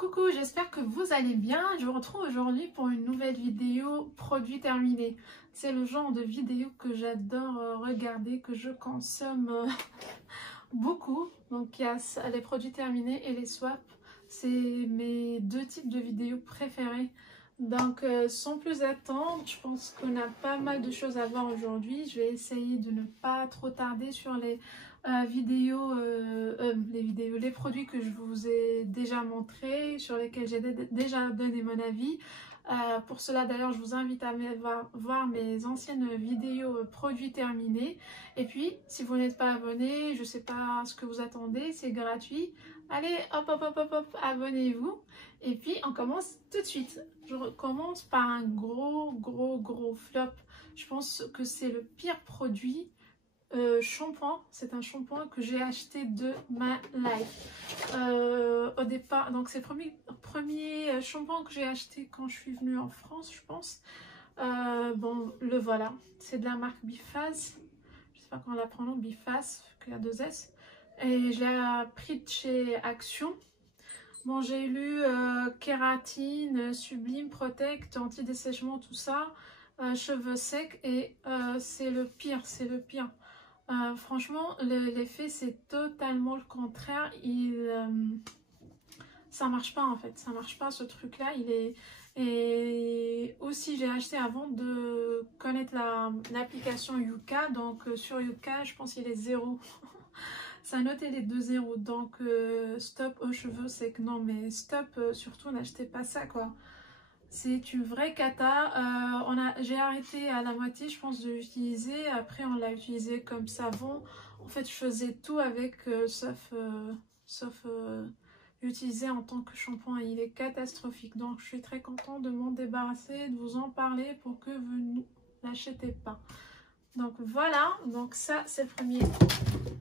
Coucou, j'espère que vous allez bien. Je vous retrouve aujourd'hui pour une nouvelle vidéo produit terminé. C'est le genre de vidéo que j'adore regarder, que je consomme beaucoup. Donc il y a les produits terminés et les swaps. C'est mes deux types de vidéos préférées. Donc sans plus attendre, je pense qu'on a pas mal de choses à voir aujourd'hui. Je vais essayer de ne pas trop tarder sur les les produits que je vous ai déjà montrés, sur lesquels j'ai déjà donné mon avis. Pour cela d'ailleurs, je vous invite à voir mes anciennes vidéos produits terminés. Et puis, si vous n'êtes pas abonné, je ne sais pas ce que vous attendez, c'est gratuit. Allez, hop, hop, hop, hop, hop, abonnez-vous. Et puis, on commence tout de suite. Je commence par un gros flop. Je pense que c'est le pire produit. Shampoing, c'est un shampoing que j'ai acheté de ma life au départ. Donc c'est le premier shampoing que j'ai acheté quand je suis venue en France, je pense. Bon, le voilà, c'est de la marque Bifaz, je sais pas comment on la prononce, Bifaz, qu'il y a deux S, et je l'ai pris de chez Action. Bon, j'ai lu kératine, sublime, protect, anti-dessèchement, tout ça, cheveux secs, et c'est le pire, c'est le pire. Franchement, l'effet c'est totalement le contraire. Ça marche pas en fait, ça marche pas ce truc là. Et aussi j'ai acheté avant de connaître l'application Yuka. Donc sur Yuka, je pense qu'il est 0. Ça notait les 2 zéros. Donc stop aux cheveux, c'est que non, mais stop, surtout n'achetez pas ça quoi. C'est une vraie cata. J'ai arrêté à la moitié, je pense, de l'utiliser. Après, on l'a utilisé comme savon. En fait, je faisais tout avec, sauf l'utiliser en tant que shampoing. Il est catastrophique. Donc, je suis très contente de m'en débarrasser, de vous en parler pour que vous ne l'achetez pas. Donc, voilà. Donc, ça, c'est le premier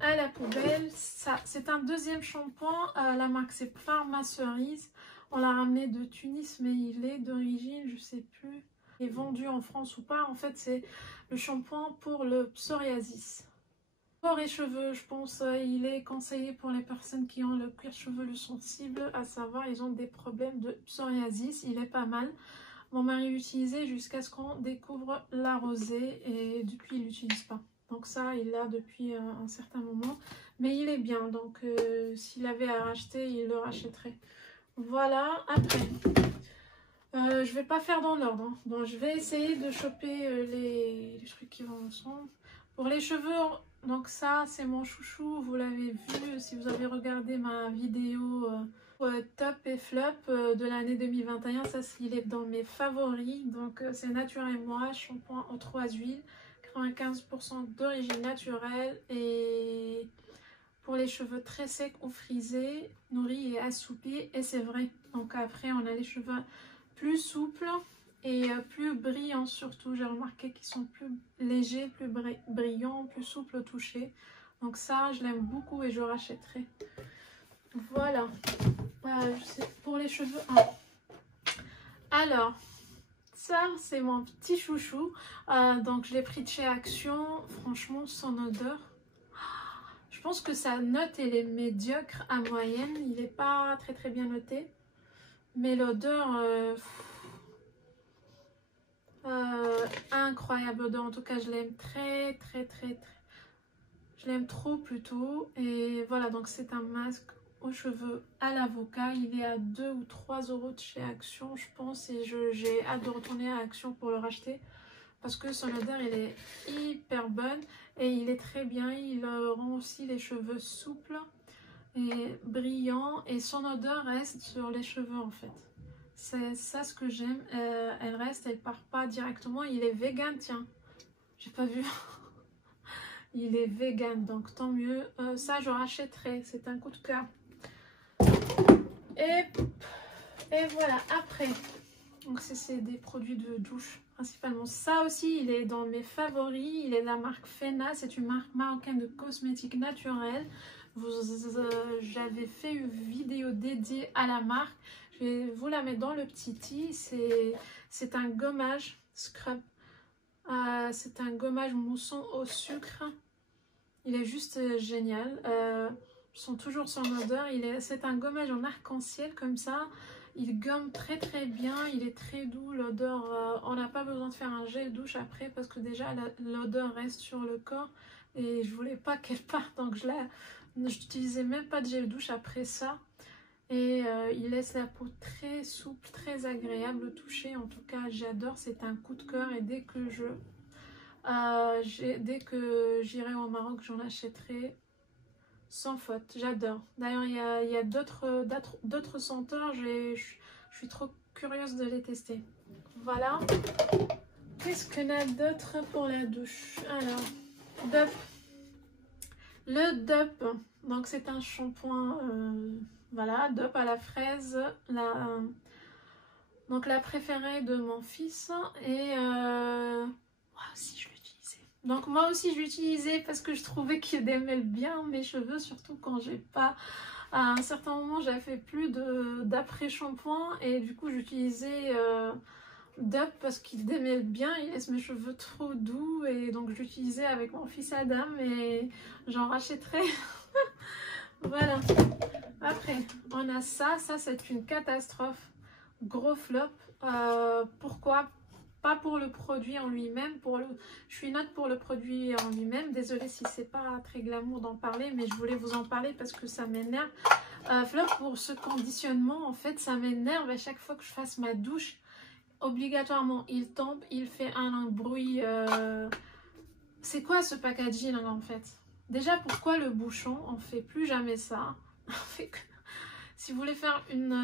à la poubelle. Ça, c'est un deuxième shampoing. La marque, c'est Pharma Cerise. On l'a ramené de Tunis, mais il est d'origine, je sais plus, il est vendu en France ou pas. En fait, c'est le shampoing pour le psoriasis. Pour les cheveux, je pense il est conseillé pour les personnes qui ont le cuir chevelu sensible, à savoir, ils ont des problèmes de psoriasis. Il est pas mal. Mon mari l'utilisait jusqu'à ce qu'on découvre la rosée et depuis, il l'utilise pas. Donc ça, il l'a depuis un certain moment. Mais il est bien, donc s'il avait à racheter, il le rachèterait. Voilà, après, je vais pas faire dans l'ordre, hein. Donc je vais essayer de choper les trucs qui vont ensemble. Pour les cheveux, donc ça c'est mon chouchou, vous l'avez vu si vous avez regardé ma vidéo top et flop de l'année 2021. Ça, il est dans mes favoris, donc c'est Nature et Moi, shampoing en 3 huiles, 95% d'origine naturelle et... pour les cheveux très secs ou frisés, nourris et assoupis. Et c'est vrai. Donc après, on a les cheveux plus souples et plus brillants surtout. J'ai remarqué qu'ils sont plus légers, plus brillants, plus souples au toucher. Donc ça, je l'aime beaucoup et je rachèterai. Voilà. Pour les cheveux. Alors, ça, c'est mon petit chouchou. Donc je l'ai pris de chez Action. Franchement, son odeur. Je pense que sa note elle est médiocre à moyenne, il n'est pas très bien noté. Mais l'odeur, incroyable odeur, en tout cas je l'aime très. Je l'aime trop plutôt. Et voilà, donc c'est un masque aux cheveux à l'avocat. Il est à 2 ou 3 euros de chez Action, je pense. Et j'ai hâte de retourner à Action pour le racheter. Parce que son odeur, elle est hyper bonne et il est très bien. Il rend aussi les cheveux souples et brillants. Et son odeur reste sur les cheveux en fait. C'est ça ce que j'aime. Elle reste, elle part pas directement. Il est vegan, tiens. J'ai pas vu. Il est vegan, donc tant mieux. Ça, je rachèterai. C'est un coup de cœur. Et voilà, après. Donc c'est des produits de douche principalement. Ça aussi, il est dans mes favoris. Il est de la marque Fena. C'est une marque marocaine de cosmétiques naturels. J'avais fait une vidéo dédiée à la marque. Je vais vous la mettre dans le petit i. C'est un gommage scrub. C'est un gommage mousson au sucre. Il est juste génial. Je sens toujours son odeur. C'est un gommage en arc-en-ciel comme ça. Il gomme très très bien, il est très doux, l'odeur, on n'a pas besoin de faire un gel douche après parce que déjà l'odeur reste sur le corps et je voulais pas qu'elle parte, donc je n'utilisais même pas de gel douche après ça. Et il laisse la peau très souple, très agréable au toucher. En tout cas, j'adore, c'est un coup de cœur et dès que j'irai au Maroc, j'en achèterai sans faute. J'adore. D'ailleurs, il y a d'autres senteurs, je suis trop curieuse de les tester. Voilà. Qu'est-ce qu'on a d'autre pour la douche? Alors, Dove. Le Dove, donc c'est un shampoing... voilà, Dove à la fraise, donc la préférée de mon fils et moi aussi je l'utilisais. Donc moi aussi je l'utilisais parce que je trouvais qu'il démêle bien mes cheveux, surtout quand j'ai pas, à un certain moment j'avais fait plus d'après-shampoing et du coup j'utilisais Dove parce qu'il démêle bien, il laisse mes cheveux trop doux et donc je l'utilisais avec mon fils Adam et j'en rachèterai. Voilà. Après, on a ça c'est une catastrophe, gros flop. Pourquoi? Pas pour le produit en lui-même, je suis note pour le produit en lui-même. Désolée si c'est pas très glamour d'en parler, mais je voulais vous en parler parce que ça m'énerve. Flop pour ce conditionnement, en fait, ça m'énerve à chaque fois que je fasse ma douche. Obligatoirement, il tombe, il fait un bruit. C'est quoi ce packaging en fait? Déjà, pourquoi le bouchon? On fait plus jamais ça. Si vous voulez faire une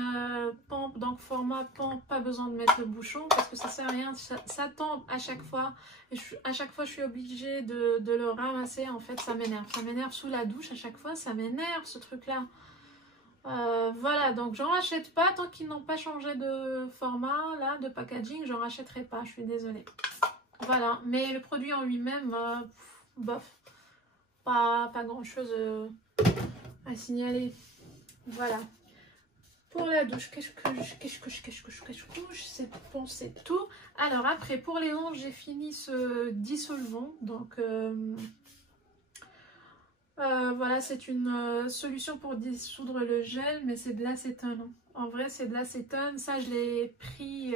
pompe, donc format pompe, pas besoin de mettre le bouchon parce que ça sert à rien, ça tombe à chaque fois. Et à chaque fois, je suis obligée de le ramasser. En fait, ça m'énerve sous la douche à chaque fois, ça m'énerve ce truc-là. Voilà, donc j'en rachète pas tant qu'ils n'ont pas changé de format, là, de packaging, j'en rachèterai pas, je suis désolée. Voilà, mais le produit en lui-même, bof, pas grand chose à signaler. Voilà. Pour la douche, qu'est-ce que c'est bon, c'est tout. Alors après, pour les ongles, j'ai fini ce dissolvant. Donc voilà, c'est une solution pour dissoudre le gel, mais c'est de l'acétone. En vrai, c'est de l'acétone. Ça, je l'ai pris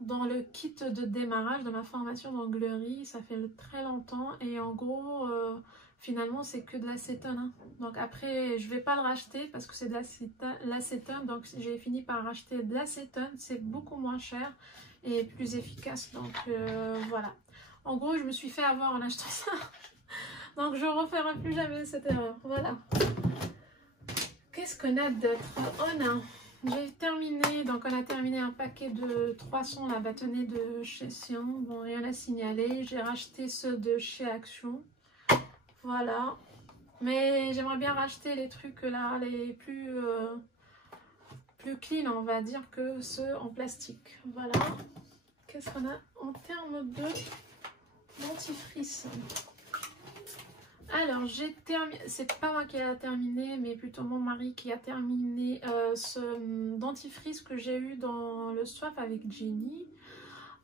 dans le kit de démarrage de ma formation d'onglerie. Ça fait très longtemps. Et en gros, finalement, c'est que de l'acétone. Hein. Donc après, je vais pas le racheter parce que c'est de l'acétone. Donc j'ai fini par racheter de l'acétone. C'est beaucoup moins cher et plus efficace. Donc voilà. En gros, je me suis fait avoir en achetant ça. Donc je ne referai plus jamais cette erreur. Voilà. Qu'est-ce qu'on a d'autre? J'ai terminé, donc on a terminé un paquet de 300 la bâtonnets de chez Sion. Bon, rien à signaler. J'ai racheté ceux de chez Action. Voilà. Mais j'aimerais bien racheter les trucs là, les plus clean, on va dire, que ceux en plastique. Voilà. Qu'est-ce qu'on a en termes de dentifrice? Alors, j'ai terminé, c'est pas moi qui a terminé, mais plutôt mon mari qui a terminé ce dentifrice que j'ai eu dans le swap avec Jenny.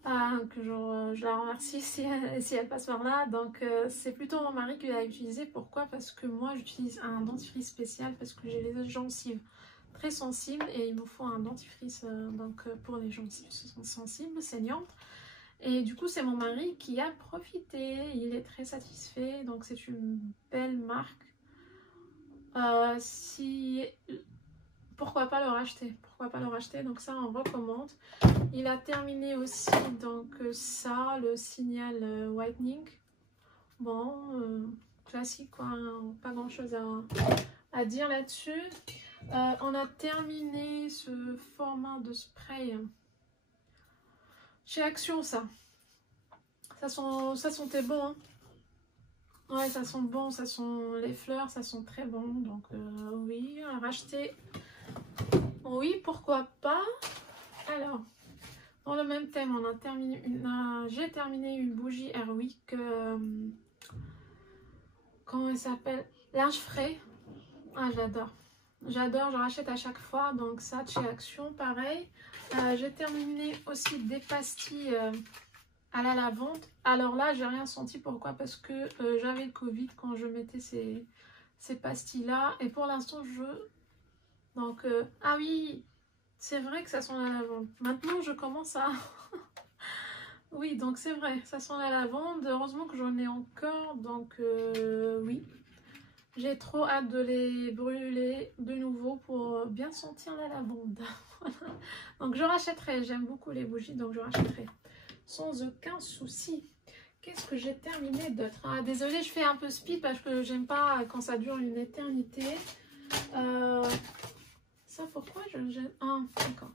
Que je la remercie si elle passe par là. Donc, c'est plutôt mon mari qui l'a utilisé. Pourquoi? Parce que moi, j'utilise un dentifrice spécial parce que j'ai les gencives très sensibles et il me faut un dentifrice pour les gencives sensibles, saignantes. Et du coup, c'est mon mari qui a profité. Il est très satisfait. Donc, c'est une belle marque. Pourquoi pas le racheter? Pourquoi pas le racheter? Donc, ça, on recommande. Il a terminé aussi, donc, ça, le Signal Whitening. Bon, classique, quoi. Hein, pas grand-chose à dire là-dessus. On a terminé ce format de spray. Chez Action, ça sentait bon. Hein. Ouais, ça sent bon, ça sent les fleurs, ça sent très bon. Donc, oui, à racheter. Oui, pourquoi pas. Alors, dans le même thème, on a terminé j'ai terminé une bougie Airwick. Comment elle s'appelle? Linge frais. Ah, j'adore. J'adore, je rachète à chaque fois. Donc, ça, de chez Action, pareil. J'ai terminé aussi des pastilles à la lavande. Alors là, j'ai rien senti. Pourquoi? Parce que j'avais le Covid quand je mettais ces ces pastilles-là. Et pour l'instant, Donc, ah oui, c'est vrai que ça sent la lavande. Maintenant, je commence à... Oui, donc c'est vrai, ça sent la lavande. Heureusement que j'en ai encore, donc oui. J'ai trop hâte de les brûler de nouveau pour bien sentir la lavande. Donc je rachèterai, j'aime beaucoup les bougies, donc je rachèterai sans aucun souci. Qu'est-ce que j'ai terminé d'autre? Ah, désolée, je fais un peu speed parce que j'aime pas quand ça dure une éternité. Ça, pourquoi ah, d'accord.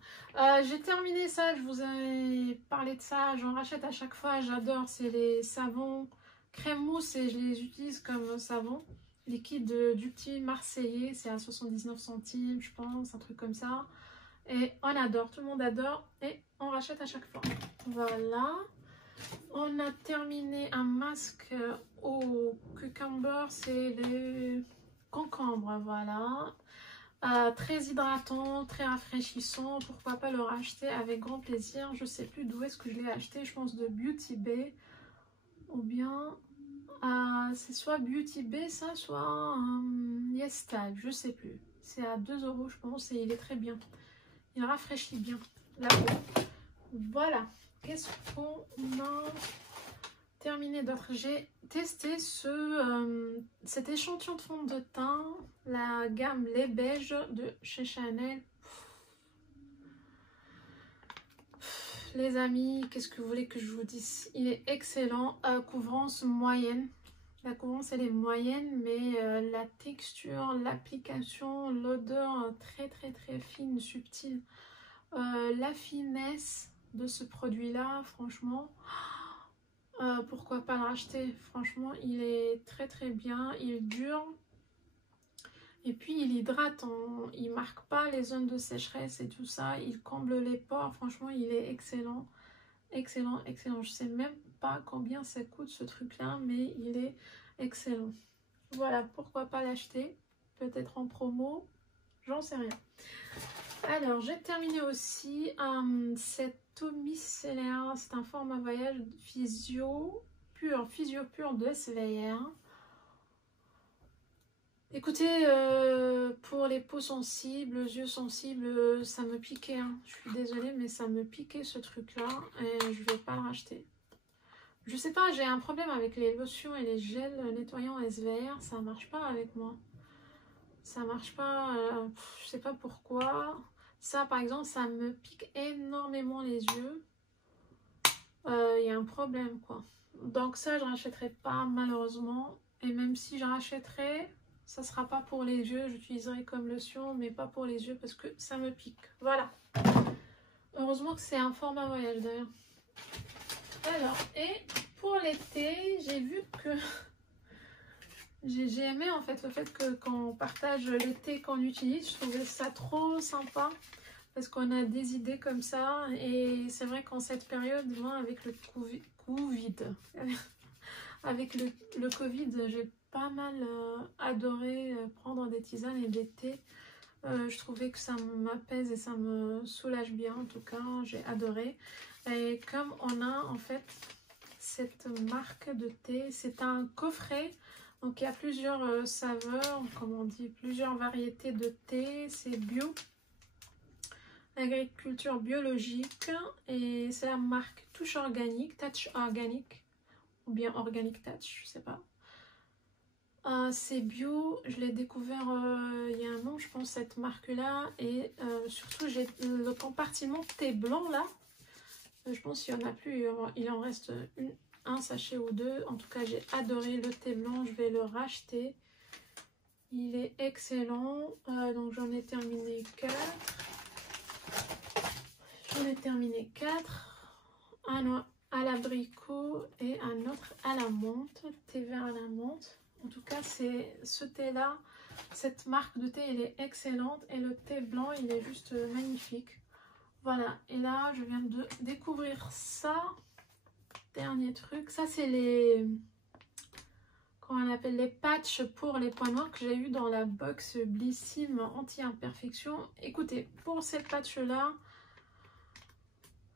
J'ai terminé ça, je vous ai parlé de ça, j'en rachète à chaque fois, j'adore. C'est les savons crème mousse et je les utilise comme savon liquide du petit Marseillais, c'est à 79 centimes, je pense, un truc comme ça. Et on adore, tout le monde adore et on rachète à chaque fois. Voilà. On a terminé un masque au cucumber, c'est les concombres, voilà. Très hydratant, très rafraîchissant, pourquoi pas le racheter avec grand plaisir. Je sais plus d'où est-ce que je l'ai acheté, je pense de Beauty Bay ou bien c'est soit Beauty Bay ça, soit Yes Style, je sais plus. C'est à 2 € je pense et il est très bien, il rafraîchit bien la peau. Voilà, qu'est-ce qu'on a terminé d'autre? J'ai testé cet échantillon de fond de teint, la gamme Les Beiges de chez Chanel. Les amis, qu'est-ce que vous voulez que je vous dise? Il est excellent, couvrance moyenne. La couvrance elle est moyenne, mais la texture, l'application, l'odeur très très très fine, subtile. La finesse de ce produit là, franchement, pourquoi pas le racheter? Franchement, il est très très bien, il dure. Et puis il hydrate, il marque pas les zones de sécheresse et tout ça, il comble les pores, franchement il est excellent, excellent, excellent. Je sais même pas combien ça coûte ce truc là, mais il est excellent. Voilà, pourquoi pas l'acheter, peut-être en promo, j'en sais rien. Alors j'ai terminé aussi cette eau micellaire, c'est un format voyage physio pur de SVR. Écoutez, pour les peaux sensibles, les yeux sensibles, ça me piquait, hein. Je suis désolée, mais ça me piquait ce truc-là et je vais pas le racheter. Je sais pas, j'ai un problème avec les lotions et les gels nettoyants SVR, ça marche pas avec moi. Ça marche pas, je sais pas pourquoi. Ça, par exemple, ça me pique énormément les yeux. Il y a un problème, quoi. Donc ça, je rachèterai pas, malheureusement. Et même si je rachèterais... Ça sera pas pour les yeux, j'utiliserai comme lotion, mais pas pour les yeux parce que ça me pique. Voilà. Heureusement que c'est un format voyage d'ailleurs. Alors, et pour l'été, j'ai vu que... j'ai aimé en fait le fait que quand on partage l'été qu'on utilise, je trouvais ça trop sympa. Parce qu'on a des idées comme ça. Et c'est vrai qu'en cette période, moi, avec le Covid, avec le Covid, j'ai pas mal adoré prendre des tisanes et des thés. Je trouvais que ça m'apaise et ça me soulage bien. En tout cas, j'ai adoré. Et comme on a en fait cette marque de thé, c'est un coffret. Donc il y a plusieurs saveurs, comme on dit, plusieurs variétés de thé. C'est bio, agriculture biologique. Et c'est la marque Touch Organique, Touch Organique. Ou bien Organic Touch, je sais pas. C'est bio, je l'ai découvert il y a un an, je pense, cette marque-là. Et surtout, j'ai le compartiment thé blanc, là. Je pense qu'il n'y en a plus, il en reste un sachet ou deux. En tout cas, j'ai adoré le thé blanc, je vais le racheter. Il est excellent. Donc, j'en ai terminé 4. J'en ai terminé 4. Un à l'abricot et un autre à la menthe, thé vert à la menthe. En tout cas, c'est ce thé là, cette marque de thé, elle est excellente et le thé blanc, il est juste magnifique. Voilà, et là, je viens de découvrir ça. Dernier truc, ça c'est les, comment on appelle, les patchs pour les points noirs que j'ai eu dans la box Blissim anti-imperfection. Écoutez, pour ces patchs là,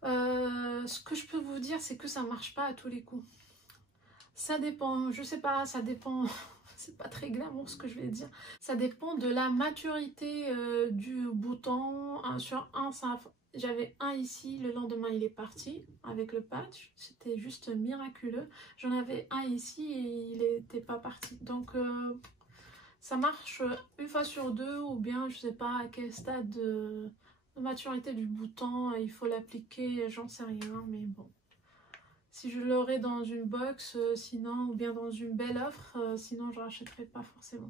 ce que je peux vous dire, c'est que ça marche pas à tous les coups. Ça dépend, je sais pas, ça dépend. c'est pas très glamour ce que je vais dire. Ça dépend de la maturité du bouton. Sur un, j'avais un ici, le lendemain il est parti avec le patch. C'était juste miraculeux. J'en avais un ici et il n'était pas parti. Donc ça marche une fois sur deux, ou bien je sais pas à quel stade de maturité du bouton il faut l'appliquer, j'en sais rien, mais bon. Si je l'aurais dans une box, sinon, ou bien dans une belle offre, sinon je ne rachèterais pas forcément.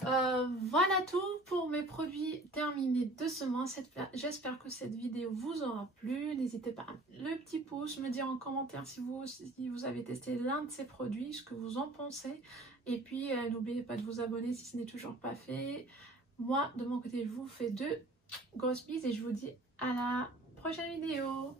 Voilà tout pour mes produits terminés de ce mois. J'espère que cette vidéo vous aura plu. N'hésitez pas à mettre le petit pouce, me dire en commentaire si vous avez testé l'un de ces produits, ce que vous en pensez. Et puis n'oubliez pas de vous abonner si ce n'est toujours pas fait. Moi, de mon côté, je vous fais de grosses bises et je vous dis à la prochaine vidéo.